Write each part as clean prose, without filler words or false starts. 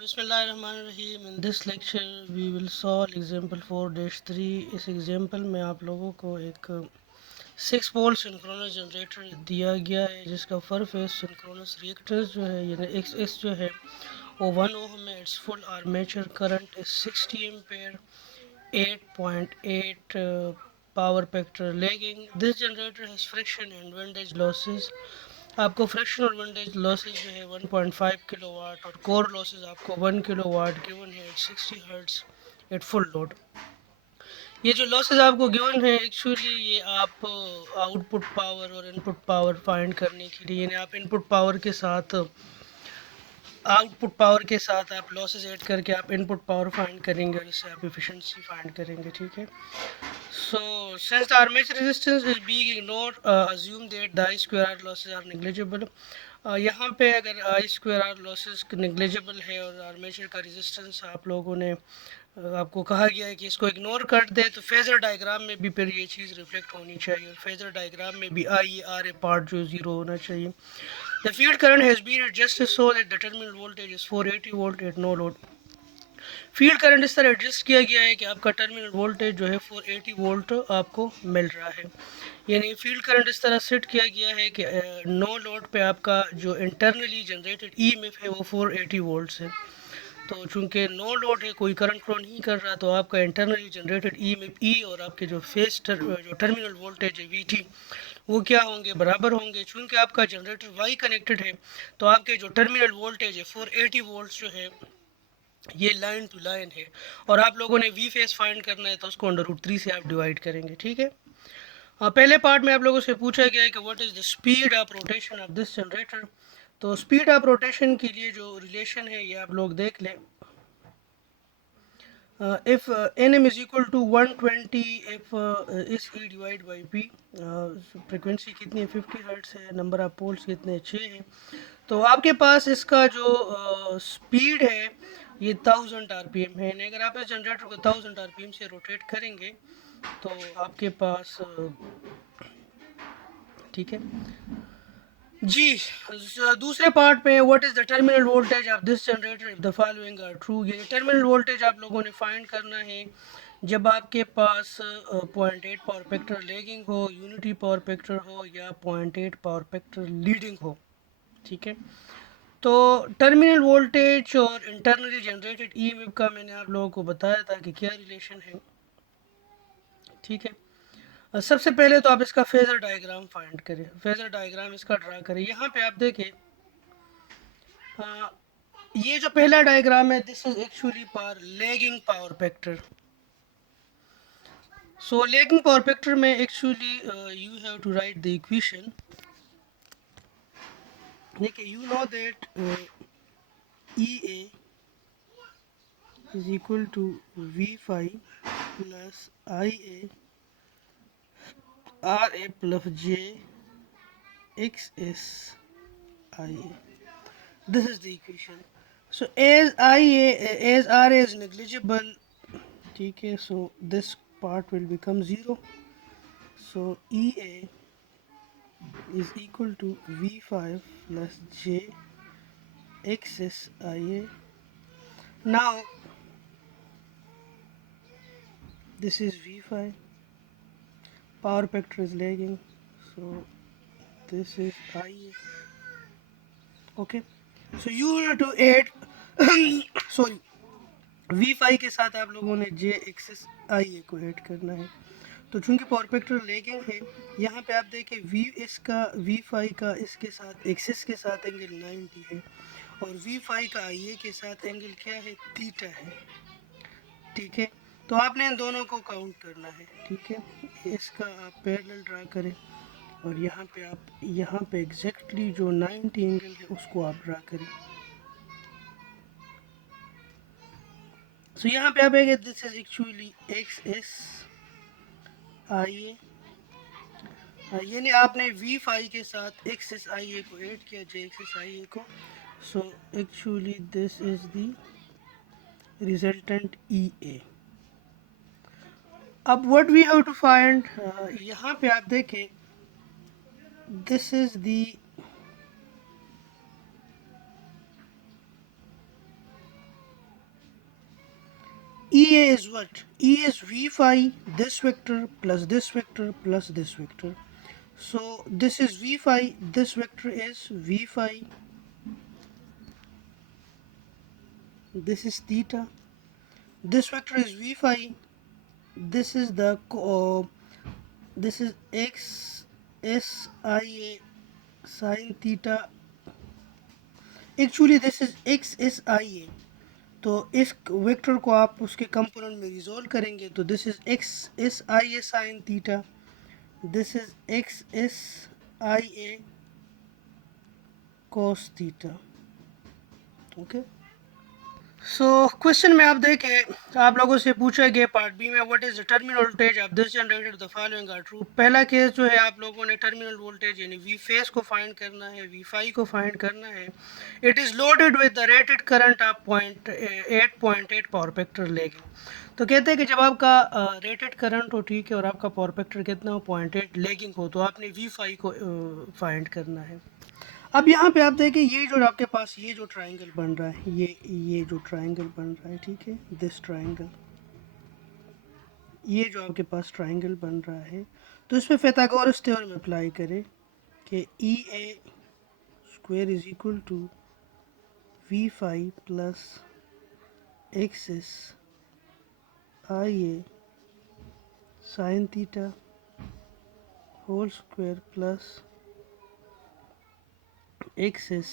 बिस्मिल्लाहिर्रहमानिर्रहीम। In this lecture we will solve example 4-3। इस example में आप लोगों को एक 6 पोल सिंक्रोनस जनरेटर दिया गया है जिसका फर फेस सिंक्रोनस रिएक्टेंस जो है यानी एक्स एस जो है वो 1 ओम है। It's full armature current is 60 ampere, 8.8 power factor lagging. This generator has friction and windage losses. आपको फ्रिक्शन और विंडेज लॉसेस जो है 1.5 किलोवाट और कोर लॉसेस आपको 1 किलोवाट गिवन है at 60 hertz at full load. ये जो लॉसेस आपको गिवन है एक्चुअली ये आप आउटपुट पावर और इनपुट पावर फाइंड करने के लिए यानी आप इनपुट पावर के साथ आउटपुट पावर के साथ आप लॉसेस ऐड करके आप इनपुट पावर फाइंड करेंगे और इससे आप एफिशिएंसी फाइंड करेंगे। ठीक है। So, since the armature resistance is being ignored, assume that the I square R losses are negligible. यहाँ पे अगर I square R losses negligible है और आर्मेचर का रेजिस्टेंस आप लोगों ने आपको कहा गया है कि इसको इग्नोर कर दे तो फेजर डायग्राम में भी फिर ये चीज़ रिफ्लेक्ट होनी चाहिए और फेजर डायग्राम में भी आई आर ए पार्ट जो ज़ीरो होना चाहिए। The field current has been adjusted so that the terminal voltage is 480 volt at no load. Field current इस तरह एडजस्ट किया गया है कि आपका टर्मिनल वोल्टेज जो है 480 वोल्ट आपको मिल रहा है। यानी फील्ड करंट इस तरह सेट किया गया है कि नो लोड पे आपका जो इंटरनली जनरेटेड ईएमएफ है वो 480 वोल्ट्स है। तो चूंकि नो लोड है, कोई करंट फ्लो नहीं कर रहा, तो आपका इंटरनली जनरेटेड ईएमएफ ई और आपके जो जो टर्मिनल वोल्टेज है वीटी वो क्या होंगे, बराबर होंगे। चूंकि आपका जनरेटर वाई कनेक्टेड है तो आपके जो टर्मिनल वोल्टेज है 480 वोल्ट्स जो है ये लाइन टू लाइन है और आप लोगों ने वी फेस फाइंड करना है तो उसको अंडर रूट 3 से आप डिवाइड करेंगे। ठीक है। पहले पार्ट में आप लोगों से पूछा गया है कि what is the speed of rotation of this generator. तो स्पीड ऑफ रोटेशन के लिए जो रिलेशन है ये आप लोग देख लें। If N M is equal to 120 if is E divide by P. Frequency कितनी है, 50 हर्ट्स है। नंबर ऑफ पोल्स कितने, 6 हैं। तो आपके पास इसका जो स्पीड है ये 1000 आरपीएम है। अगर आप इस जनरेटर को 1000 आरपीएम से रोटेट करेंगे तो आपके पास ठीक है जी। दूसरे पार्ट में what is the terminal voltage of this generator if the following are true. ये टर्मिनल वोल्टेज आप लोगों ने फाइंड करना है जब आपके पास 0.8 पावर फैक्टर लैगिंग हो, यूनिटी पावर फैक्टर हो या 0.8 पावर फैक्टर लीडिंग हो। ठीक है। तो टर्मिनल वोल्टेज और इंटरनली जनरेटेड ईएमएफ का मैंने आप लोगों को बताया था कि क्या रिलेशन है। ठीक है। सबसे पहले तो आप इसका फेजर डायग्राम फाइंड करें, फेजर डायग्राम इसका ड्रा करें। यहाँ पे आप देखें ये जो पहला डायग्राम है this is actually for lagging power factor. So lagging power factor में actually you have to write the equation. देखिए you know that E A is equal to V5 plus IA RA plus J XS IA. This is the equation. So as RA is negligible, okay, so this part will become 0. So EA is equal to V5 plus J XS IA. Now this is V5, power factor is lagging, so this is IA. Okay, so you have to add sorry V5 के साथ आप लोगों ने J access IA को add करना है। तो चूंकि पावर फैक्टर लैगिंग है यहाँ पे आप देखें V5 का इसके साथ एक्सेस के साथ एंगल 90 है और V5 का IA के साथ एंगल क्या है, थीटा है। ठीक है। तो आपने इन दोनों को काउंट करना है। ठीक है। इसका आप पैरेलल ड्रा करें और यहाँ पे एग्जैक्टली जो 90 एंगल है उसको आप ड्रा करें। सो यहाँ पे आप आएंगे दिस इज एक्चुअली एक्स आई ए, यानी आपने V5 के साथ एक्स एस आई ए को ऐड किया, जे एक्स एस आई ए को। So actually this is the resultant E A. अब what we have to find, यहाँ पे आप देखें this is the EA is what? E is V phi this vector plus this vector plus this vector. So this is V phi, this vector is V phi, this is theta. This vector is V phi, this is this is x s I a sin theta. Actually this is x s I a. तो इस vector को आप उसके component में resolve करेंगे तो this is X S I A sine theta, this is X S I A cos theta. Okay, so question में आप देखें आप लोगों से पूछा गया पार्ट बी में what is the terminal voltage of this generator, the following are true. पहला केस जो है आप लोगों ने टर्मिनल वोल्टेज यानी वी फेस को फाइंड करना है, वी फाई को फाइंड करना है। It is loaded with the rated current of 8.8 power factor lagging. तो कहते हैं कि जब आपका रेटेड करंट हो, ठीक है, और आपका पावर फैक्टर कितना हो 0.8 लेगिंग हो, तो आपने वी फाई को फाइंड करना है। अब यहाँ पे आप देखें ये जो आपके पास ये जो ट्रायंगल बन रहा है, ये जो ट्रायंगल बन रहा है, ठीक है, दिस ट्रायंगल, ये जो आपके पास ट्रायंगल बन रहा है, तो इस पर पाइथागोरस थ्योरम अप्लाई करें कि E A square is equal to V phi plus x S I A sine theta whole square plus x S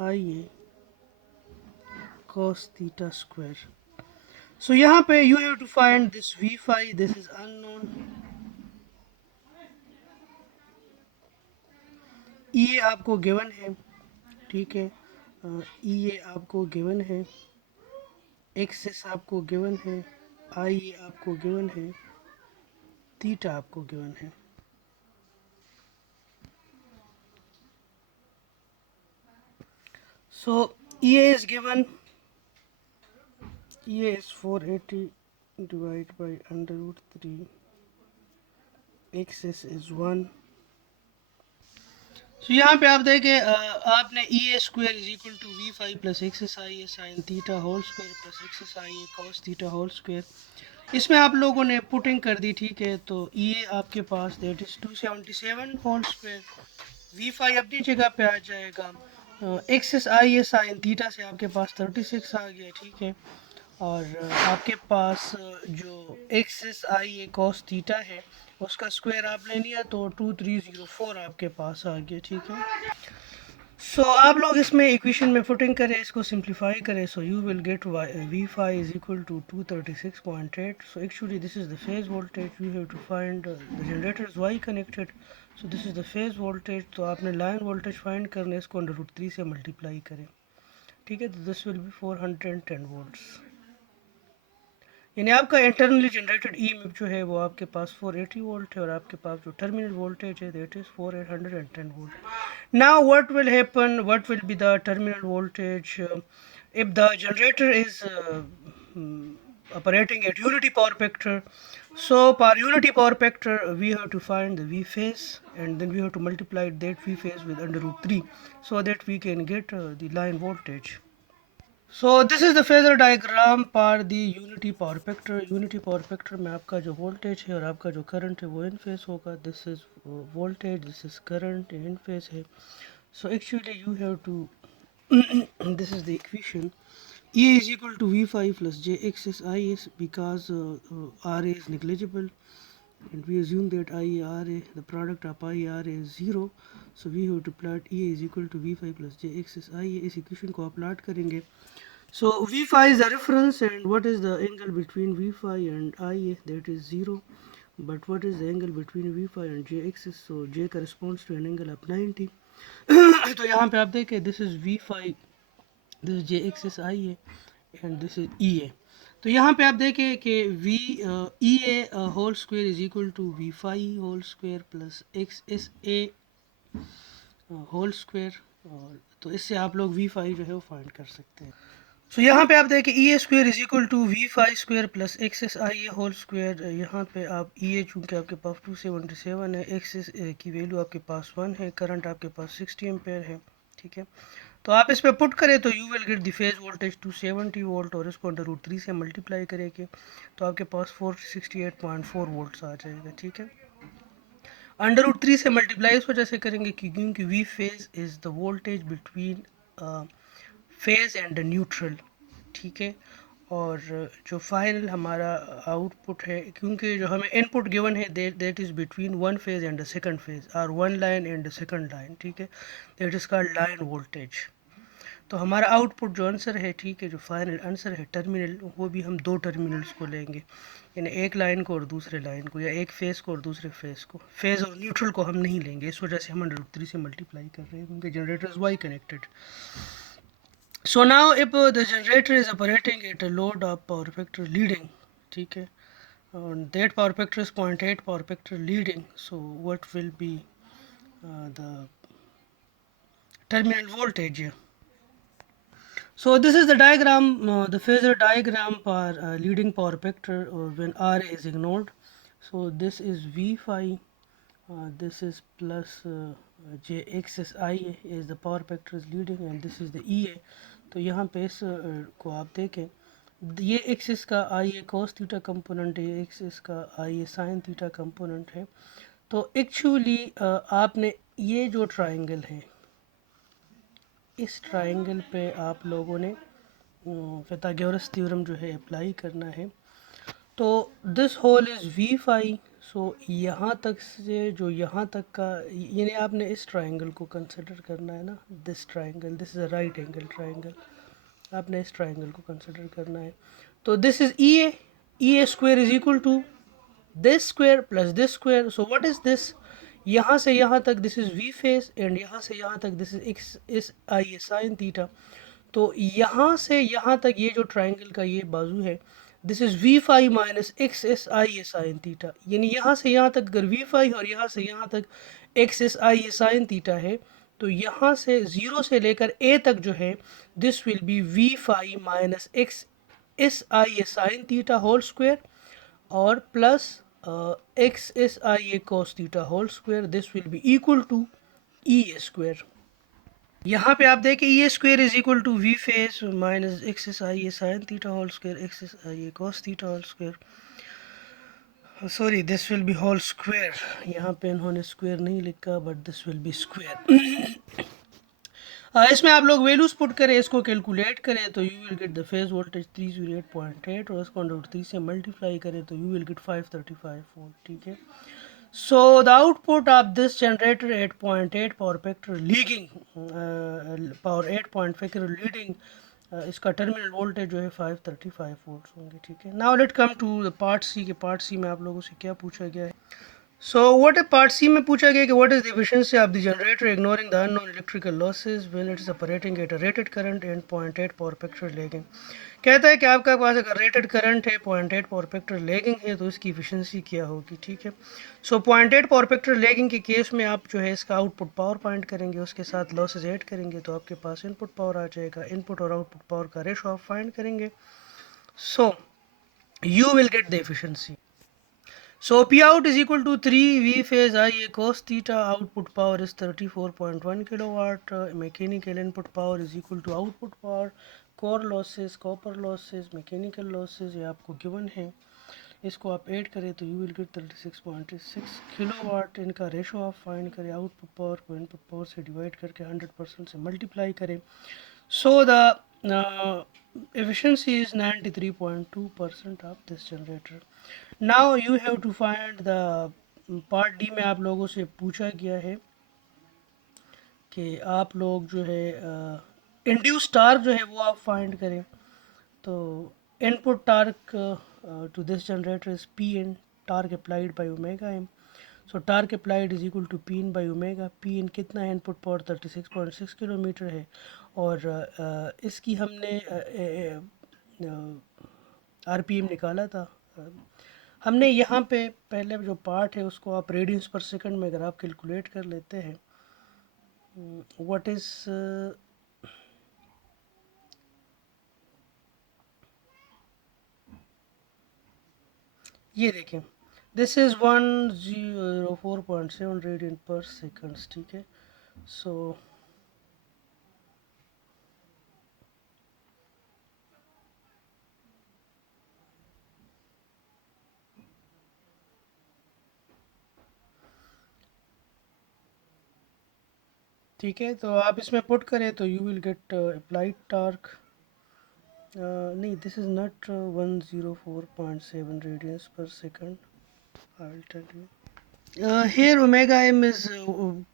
I A cos theta square. So यहाँ पे you have to find this v phi, this is unknown, E आपको given है, ठीक है, E आपको given है, access आपको given है, आई आपको गिवन है, थीटा आपको गिवन है। So EA is given, EA is 480 divided by under root 3, XS is 1। तो यहाँ पे आप देखें आपने E A square is equal to V phi plus x S I A sine theta whole square plus x S I A cos theta whole square, इसमें आप लोगों ने पुटिंग कर दी, ठीक है। तो ई ए आपके पास that is 277 whole square, V phi अपनी जगह पे आ जाएगा, X S I A sine theta से आपके पास 36 आ गया, ठीक है, और आपके पास जो x S I A cos theta है उसका स्क्वायर आपने लिया तो 2304 आपके पास आ गया, ठीक है। सो आप लोग इसमें इक्वेशन में पुटिंग करें, इसको सिंप्लीफाई करें, so you will get V phi is equal to 236.8। So actually this is the phase voltage, you have to find the generator is Y connected, so this is the phase voltage. तो आपने line voltage find करना है, इसको under root 3 से multiply करें, ठीक है, तो दिस विल बी 410 वोल्ट्स, यानी आपका इंटरनली जनरेटेड ईएमएफ जो है वो आपके पास 480 वोल्ट है और आपके पास जो टर्मिनल वोल्टेज है that is 410 volt. Now what will happen, what will be the terminal voltage if the generator is operating at unity power factor? So per unity power factor we have to find the V phase and then we have to multiply that V phase with under root 3 so that we can get the line voltage. So this is the phasor diagram for the unity power factor. Unity power factor में आपका जो voltage है और आपका जो current है वो in phase होगा, this is voltage, this is current, in phase है। So actually you have to this is the equation, E is equal to V5 plus JXS IS because RA is negligible and we assume that IARA, the product of IARA is 0, so we have to plot EA is equal to V5 plus JXS IA। इस equation को आप plot करेंगे, so V phi is the reference and what is the angle between V phi and IA, that is 0, but what is the angle between V phi and J axis, so J corresponds to an angle of 90। तो यहाँ पे आप देखें this is V phi, this is J axis IA and this is EA। तो यहाँ पे आप देखें कि V EA whole square is equal to V phi whole square plus XSA whole square, और तो इससे आप लोग V phi जो है वो फाइंड कर सकते हैं। सो यहाँ पे आप देखें ई ए square is equal to V phi square plus x S I A whole square. यहाँ पे आप ई ए चूँकि आपके पास 277 है, एक्स एस की वैल्यू आपके पास 1 है, करंट आपके पास 60 एम्पेयर है, ठीक है। तो आप इस पर पुट करें तो you will get the phase voltage 270 volt, और इसको √3 से मल्टीप्लाई करेंगे तो आपके पास 468.4 वोल्ट्स आ जाएगा। ठीक है, √3 से मल्टीप्लाई इस वजह से करेंगे क्योंकि V phase is the voltage between phase and neutral. ठीक है, और जो फाइनल हमारा आउटपुट है, क्योंकि जो हमें इनपुट गिवन है that is between one phase and the second phase, और one line and the second line. ठीक है, that is called line voltage. तो हमारा आउटपुट जो आंसर है, ठीक है, जो फाइनल आंसर है टर्मिनल, वो भी हम दो टर्मिनल्स को लेंगे, यानी एक लाइन को और दूसरे लाइन को, या एक फेज़ को और दूसरे फेज़ को। फेज़ और न्यूट्रल को हम नहीं लेंगे, इस वजह से हम √3 से मल्टीप्लाई कर रहे हैं क्योंकि generator is why connected. So now if the generator is operating at a load of power factor leading, ठीक है, and that power factor is 0.8 power factor leading, so what will be the terminal voltage here? So this is the diagram, the phasor diagram for leading power factor when R is ignored. So this is V phi, this is plus jx is IA is the power factor is leading, and this is the EA. तो यहाँ पे इस को आप देखें, ये x इसका IA cos theta component है, ये x इसका IA sin थीटा कंपोनेंट है। तो एक्चुअली आपने ये जो ट्राइंगल है, इस ट्राइंगल पे आप लोगों ने pythagoras थ्योरम जो है अप्लाई करना है। तो this whole is V phi, so यहाँ तक से जो यहाँ तक का, यानी आपने इस ट्राइंगल को कंसिडर करना है ना, this triangle, this is a right angle triangle, आपने इस ट्राइंगल को कंसिडर करना है। तो this is E A square is equal to this square plus this square. So what is this, यहाँ से यहाँ तक this is V phase, and यहाँ से यहाँ तक दिस इज एक्स इस आई ए साइन थीटा। तो यहाँ से यहाँ तक ये जो ट्राइंगल का ये बाजू है, this is V phi minus x S I A sine theta, यानी यहाँ से यहाँ तक अगर वी फाई और यहाँ से यहाँ तक x S I A sine theta है, तो यहाँ से ज़ीरो से लेकर ए तक जो है, this will be v phi minus x S I A sine theta whole square, और plus x S I a cos theta whole square, this will be equal to e A square. यहाँ पे आप देखें ई ए square is equal to v phase minus x S I A sine theta whole square, x S I a cos theta whole square. Sorry, this will be whole square, यहाँ पे इन्होंने square नहीं लिखा, but this will B square. इसमें आप लोग values put करें, इसको कैलकुलेट करें तो you will get the phase voltage 308.8, और इसको √3 से मल्टीप्लाई करें तो यू विल गेट 535 वोल्ट। ठीक है, so the output of this generator 8.8 power factor leading, power 8 point factor leading, इसका टर्मिनल वोल्टेज जो है 535 वोल्ट होंगे। ठीक है, now let come to the part C के पार्ट सी में आप लोगों से क्या पूछा गया है। सो व्हाट है पार्ट सी में पूछा गया कि what is the efficiency of the generator ignoring the unknown electrical losses when it is operating at a rated current and 0.8 power factor lagging. कहता है कि आपका पास अगर रेटेड करंट है, 0.8 पावर फैक्टर लैगिंग है, तो इसकी एफिशिएंसी क्या होगी। ठीक है, सो 0.8 पावर फैक्टर लैगिंग के केस में आप जो है इसका आउटपुट पावर फाइंड करेंगे, उसके साथ लॉसेस ऐड करेंगे तो आपके पास इनपुट पावर आ जाएगा। इनपुट और आउटपुट पावर का रेशो आप फाइंड करेंगे, सो you will get the efficiency. So P out is equal to 3 V phase IA cos theta. Output power is 34.1 kilowatt. Mechanical input power is equal to output power. Core losses, copper losses, mechanical losses ये आपको given है, इसको आप add करें तो you will gate 36.6 kilowatt. इनका ratio आप find करें, आउटपुट पावर को इनपुट पावर से डिवाइड करके 100% से मल्टीप्लाई करें, so the efficiency is 93.2% of this generator. Now you have to find the part D में आप लोगों से पूछा गया है कि आप लोग जो है इंड्यूस टार्क जो है वो आप फाइंड करें। तो input torque to this generator is Pn, torque applied by omega m. So torque applied is equal to Pn by omega. Pn कितना है, इनपुट पावर 36.6 किलोमीटर है, और इसकी हमने RPM निकाला था। हमने यहाँ पे पहले जो पार्ट है उसको आप रेडियंस पर सेकंड में अगर आप कैलकुलेट कर लेते हैं, व्हाट इज़ ये देखें, दिस इज़ 104.7 रेडियन पर सेकंड। ठीक है, सो ठीक है, तो आप इसमें पुट करें तो you will get applied torque, नहीं this is not 104.7 radians per second, I will tell you. Here omega m is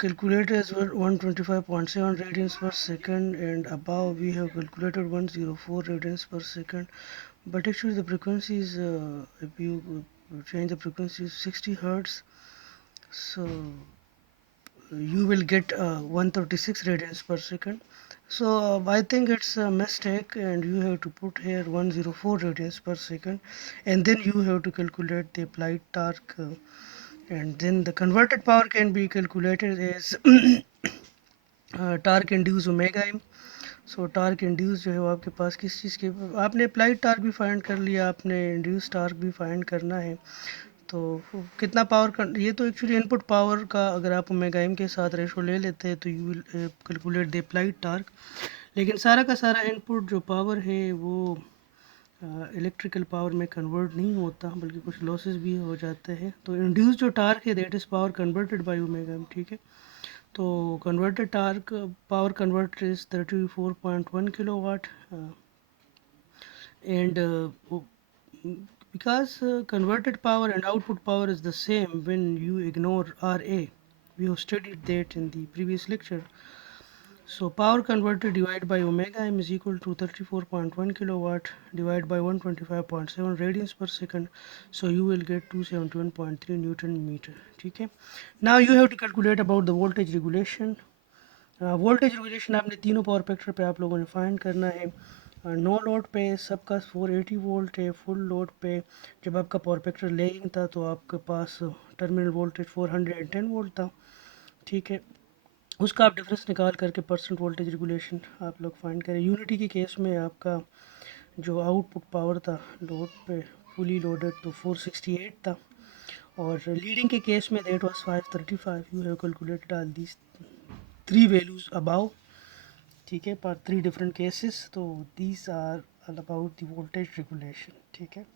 calculated as 125.7 radians per second, and above we have calculated 104 radians per second. But actually the frequency is, if you change the frequency is 60 hertz, so you will get 136 radians per second. So I think it's a mistake, and you have to put here 104 radians per second, and then you have to calculate the applied torque, and then the converted power can be calculated as torque induced omega M. So torque induced जो है वो आपके पास किस चीज़ के, आपने applied torque भी find कर लिया, आपने इंड्यूस टार्क भी फाइंड करना है. तो कितना पावर का, ये तो एक्चुअली इनपुट पावर का अगर आप ओमेगा एम के साथ रेशो ले लेते हैं तो you will calculate the applied torque. लेकिन सारा का सारा इनपुट जो पावर है वो इलेक्ट्रिकल पावर में कन्वर्ट नहीं होता, बल्कि कुछ लॉसेस भी हो जाते हैं. तो इंड्यूस जो टार्क है that is power converted by omega M. ठीक है, तो converted torque power converter is 34.1 kilowatt, and because converted power and output power is the same when you ignore RA, we have studied that in the previous lecture. So power converter divided by omega m is equal to 34.1 kilowatt divided by 125.7 radians per second. So you will get 271.3 Newton meter. ठीक है. Now you have to calculate about the voltage regulation. Voltage regulation आपने तीनों power factor पे आप लोगों ने find करना है. नो लोड पे सबका 480 वोल्ट है. फुल लोड पे जब आपका पावर फैक्टर लैगिंग था तो आपके पास टर्मिनल वोल्टेज 410 वोल्ट था. ठीक है, उसका आप डिफरेंस निकाल करके परसेंट वोल्टेज रेगुलेशन आप लोग फाइंड करें. यूनिटी के केस में आपका जो आउटपुट पावर था लोड पे फुली लोडेड तो 468 था, और लीडिंग के केस में that was 535. You have calculated all these three values above. ठीक है, पर थ्री डिफरेंट केसेस. तो these are all about the voltage regulation. ठीक है.